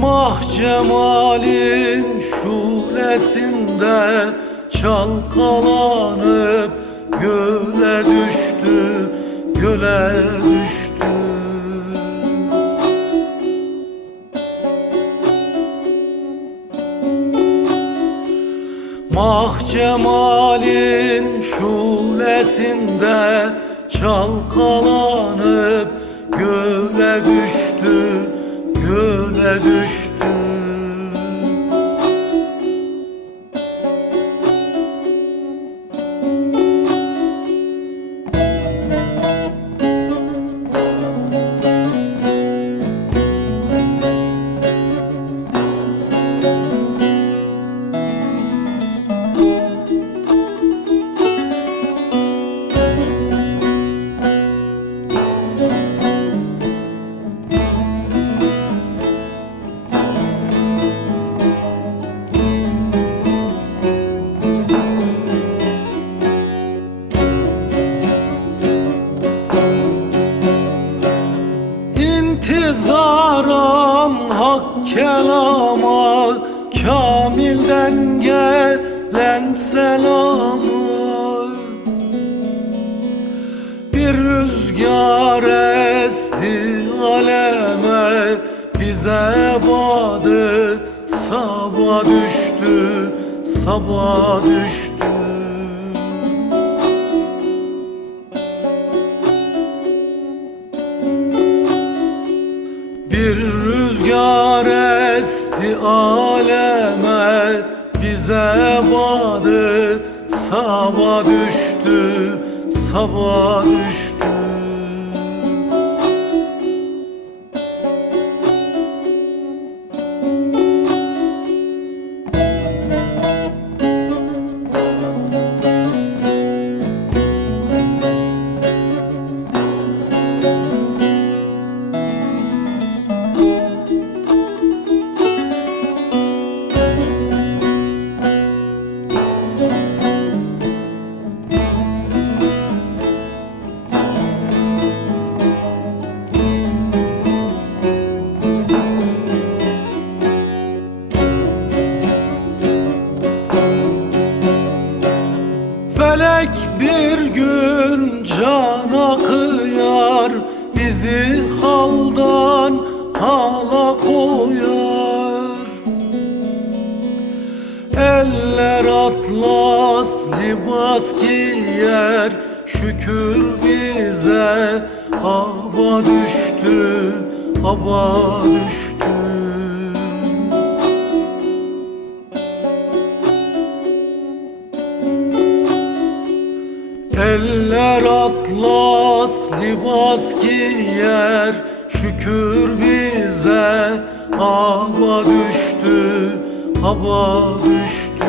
Mah cemalin şulesinde çalkalanıp göle düştü, göle düştü. Mah cemalin şulesinde çalkalanıp göle düştü, göle düştü. İntizaram hak kelama, kamilden gelen selama. Bir rüzgar esti aleme, bize badı sabah düştü, sabah düştü. Bir rüzgar esti aleme, bize badı sabah düştü, sabah düştü. Felek bir gün cana kıyar, bizi haldan hala koyar. Eller atlas libas giyer, şükür bize hava düştü, hava düştü. Eller atlas libas giyer, şükür bize hava düştü, hava düştü.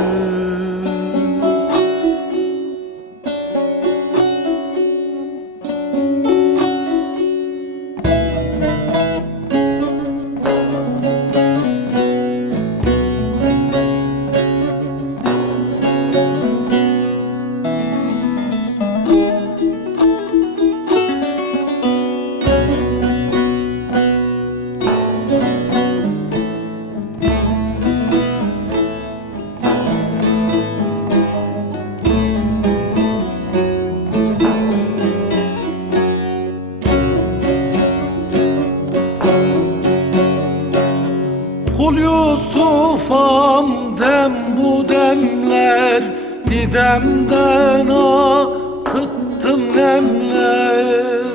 Kul Yusuf'am dem bu demler, didemden akıttım nemler.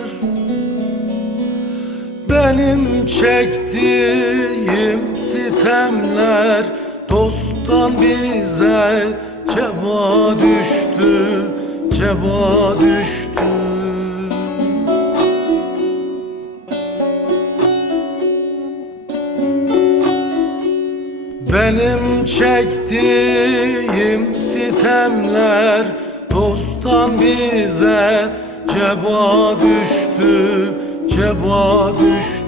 Benim çektiğim sitemler, dosttan bize ceba düştü, ceba düştü. Benim çektiğim sitemler, dosttan bize ceba düştü, ceba düştü.